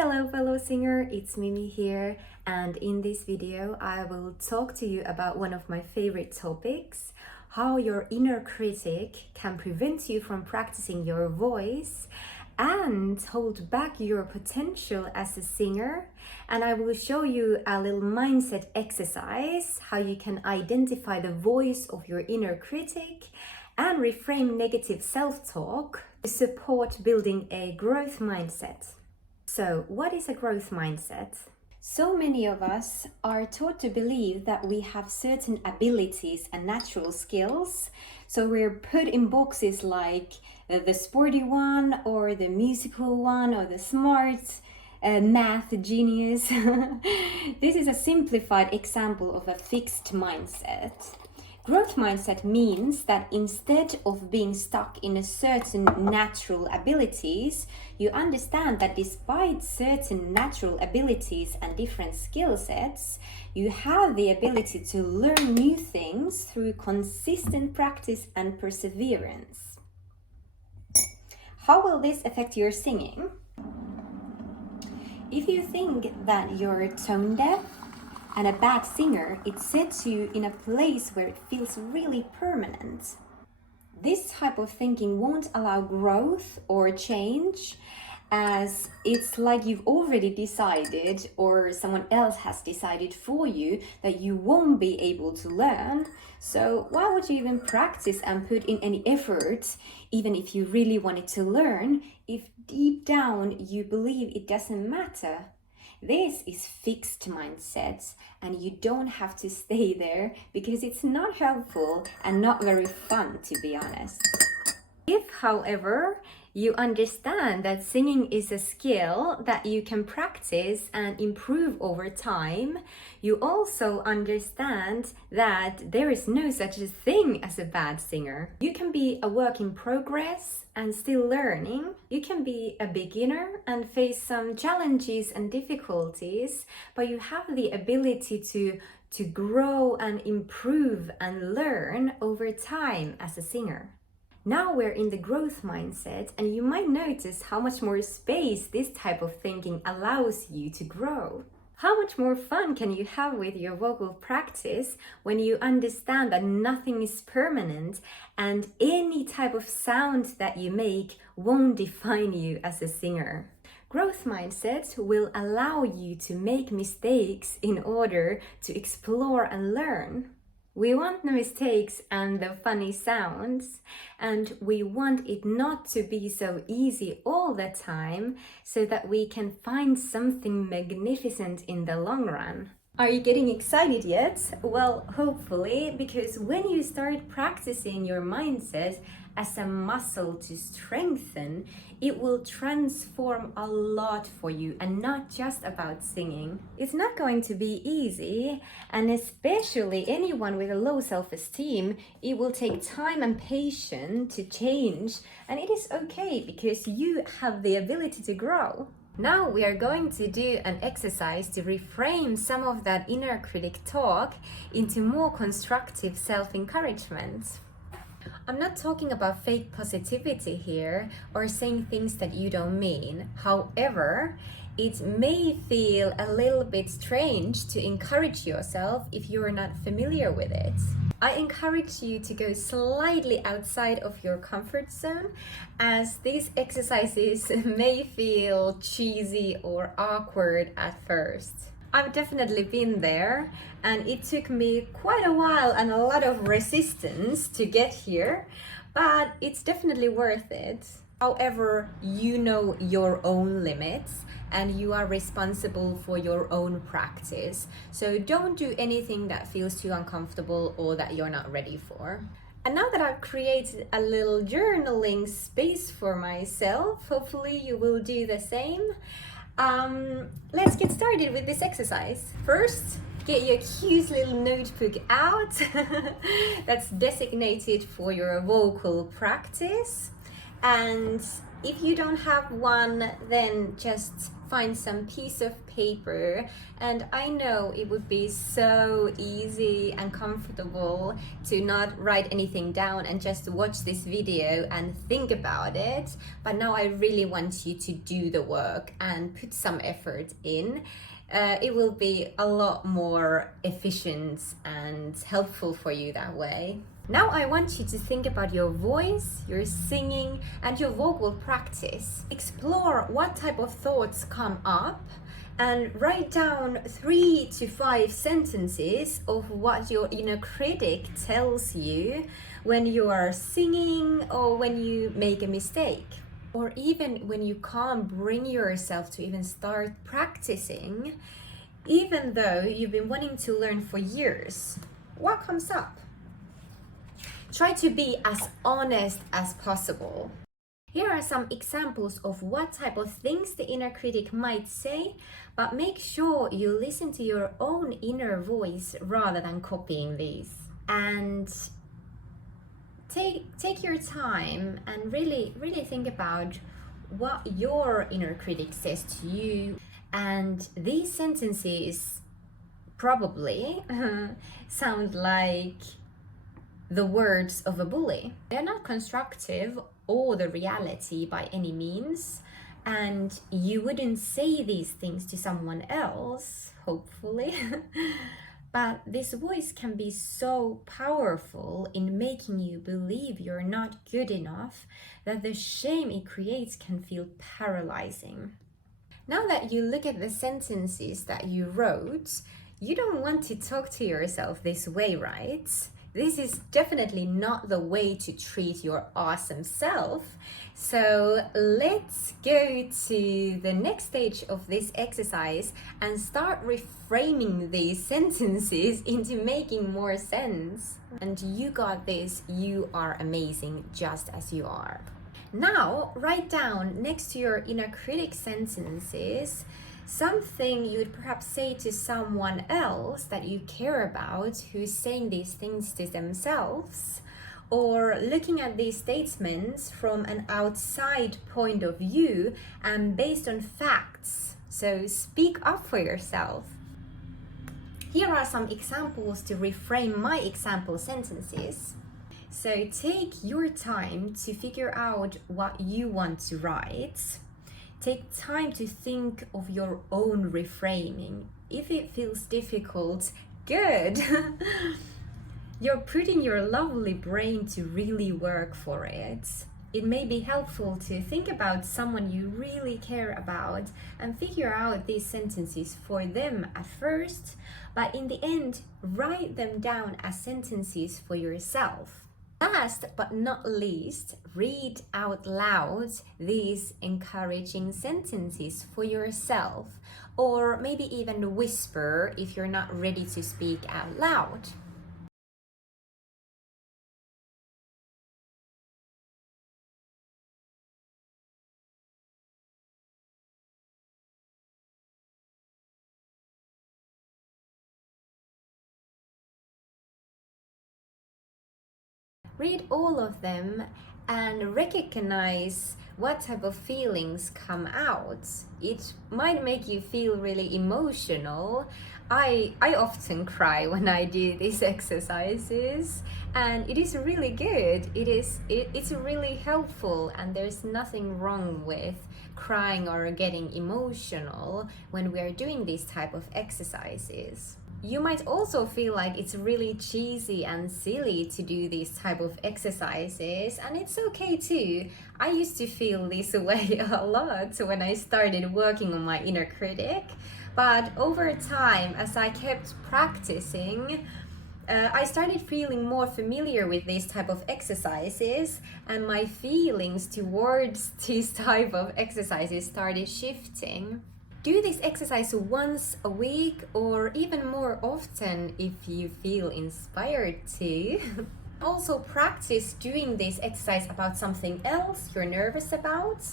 Hello fellow singer, it's Mimi here, and in this video I will talk to you about one of my favorite topics, how your inner critic can prevent you from practicing your voice and hold back your potential as a singer. And I will show you a little mindset exercise, how you can identify the voice of your inner critic and reframe negative self-talk to support building a growth mindset. So, what is a growth mindset? So many of us are taught to believe that we have certain abilities and natural skills. So we're put in boxes like the sporty one, or the musical one, or the smart math genius. This is a simplified example of a fixed mindset. Growth mindset means that instead of being stuck in a certain natural abilities, you understand that despite certain natural abilities and different skill sets, you have the ability to learn new things through consistent practice and perseverance. How will this affect your singing? If you think that you're tone deaf and a bad singer, it sets you in a place where it feels really permanent. This type of thinking won't allow growth or change, as it's like you've already decided, or someone else has decided for you, that you won't be able to learn. So why would you even practice and put in any effort, even if you really wanted to learn, if deep down you believe it doesn't matter? This is fixed mindset, and you don't have to stay there because it's not helpful and not very fun, to be honest. If, however, you understand that singing is a skill that you can practice and improve over time, you also understand that there is no such a thing as a bad singer. You can be a work in progress and still learning. You can be a beginner and face some challenges and difficulties, but you have the ability to grow and improve and learn over time as a singer. Now we're in the growth mindset, and you might notice how much more space this type of thinking allows you to grow. How much more fun can you have with your vocal practice when you understand that nothing is permanent and any type of sound that you make won't define you as a singer? Growth mindset will allow you to make mistakes in order to explore and learn. We want the mistakes and the funny sounds, and we want it not to be so easy all the time, so that we can find something magnificent in the long run. Are you getting excited yet? Well, hopefully, because when you start practicing your mindset as a muscle to strengthen, it will transform a lot for you, and not just about singing. It's not going to be easy, and especially anyone with a low self-esteem, it will take time and patience to change, and it is okay because you have the ability to grow. Now we are going to do an exercise to reframe some of that inner critic talk into more constructive self-encouragement. I'm not talking about fake positivity here or saying things that you don't mean. However, it may feel a little bit strange to encourage yourself if you're not familiar with it. I encourage you to go slightly outside of your comfort zone, as these exercises may feel cheesy or awkward at first. I've definitely been there, and it took me quite a while and a lot of resistance to get here, but it's definitely worth it. However, you know your own limits, and you are responsible for your own practice. So don't do anything that feels too uncomfortable or that you're not ready for. And now that I've created a little journaling space for myself, hopefully you will do the same. Let's get started with this exercise. First, get your cute little notebook out that's designated for your vocal practice. And if you don't have one, then just find some piece of paper, and I know it would be so easy and comfortable to not write anything down and just watch this video and think about it, but now I really want you to do the work and put some effort in. It will be a lot more efficient and helpful for you that way. Now I want you to think about your voice, your singing, and your vocal practice. Explore what type of thoughts come up and write down 3 to 5 sentences of what your inner critic tells you when you are singing or when you make a mistake. Or even when you can't bring yourself to even start practicing, even though you've been wanting to learn for years. What comes up? Try to be as honest as possible. Here are some examples of what type of things the inner critic might say, but make sure you listen to your own inner voice rather than copying these. And take your time and really think about what your inner critic says to you. And these sentences probably sound like the words of a bully. They're not constructive or the reality by any means, and you wouldn't say these things to someone else, hopefully. But this voice can be so powerful in making you believe you're not good enough that the shame it creates can feel paralyzing. Now that you look at the sentences that you wrote, you don't want to talk to yourself this way, right? This is definitely not the way to treat your awesome self. So let's go to the next stage of this exercise and start reframing these sentences into making more sense. And you got this. You are amazing just as you are. Now, write down next to your inner critic sentences something you would perhaps say to someone else that you care about who's saying these things to themselves, or looking at these statements from an outside point of view and based on facts. So speak up for yourself. Here are some examples to reframe my example sentences. So take your time to figure out what you want to write. Take time to think of your own reframing. If it feels difficult, good. You're putting your lovely brain to really work for it. It may be helpful to think about someone you really care about and figure out these sentences for them at first, but in the end, write them down as sentences for yourself. Last but not least, read out loud these encouraging sentences for yourself, or maybe even whisper if you're not ready to speak out loud. Read all of them and recognize what type of feelings come out. It might make you feel really emotional. I often cry when I do these exercises, and it is really good. It's really helpful, and there's nothing wrong with crying or getting emotional when we are doing these type of exercises. You might also feel like it's really cheesy and silly to do these type of exercises, and it's okay too. I used to feel this way a lot when I started working on my inner critic, but over time, as I kept practicing, I started feeling more familiar with these type of exercises, and my feelings towards these type of exercises started shifting. Do this exercise once a week or even more often if you feel inspired to. Also practice doing this exercise about something else you're nervous about.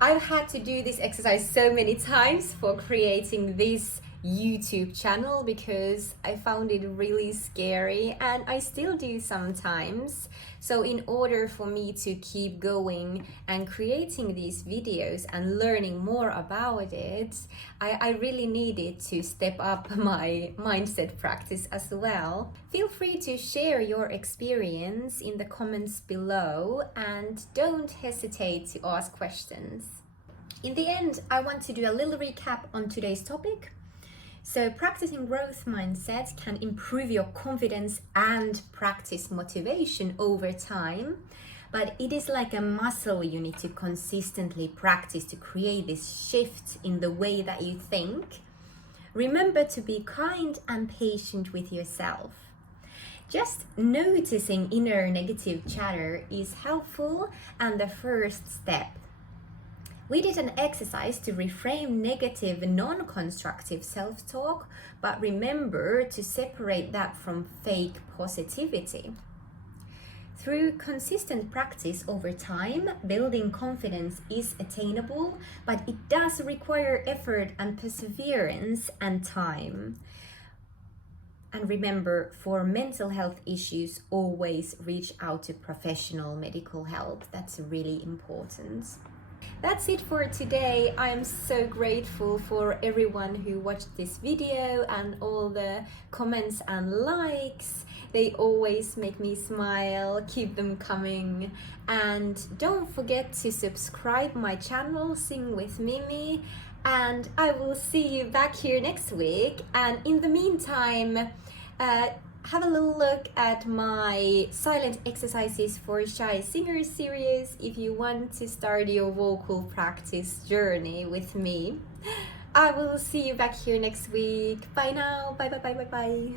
I've had to do this exercise so many times for creating this YouTube channel because I found it really scary, and I still do sometimes. So in order for me to keep going and creating these videos and learning more about it, I really needed to step up my mindset practice as well. Feel free to share your experience in the comments below, and don't hesitate to ask questions. In the end, I want to do a little recap on today's topic. So practicing growth mindset can improve your confidence and practice motivation over time, but it is like a muscle you need to consistently practice to create this shift in the way that you think. Remember to be kind and patient with yourself. Just noticing inner negative chatter is helpful and the first step. We did an exercise to reframe negative, non-constructive self-talk, but remember to separate that from fake positivity. Through consistent practice over time, building confidence is attainable, but it does require effort and perseverance and time. And remember, for mental health issues, always reach out to professional medical help. That's really important. That's it for today. I am so grateful for everyone who watched this video and all the comments and likes. They always make me smile. Keep them coming. And don't forget to subscribe my channel, Sing with Mimi. And I will see you back here next week. And in the meantime, have a little look at my silent exercises for shy singers series if you want to start your vocal practice journey with me. I will see you back here next week. Bye now. Bye bye bye bye bye.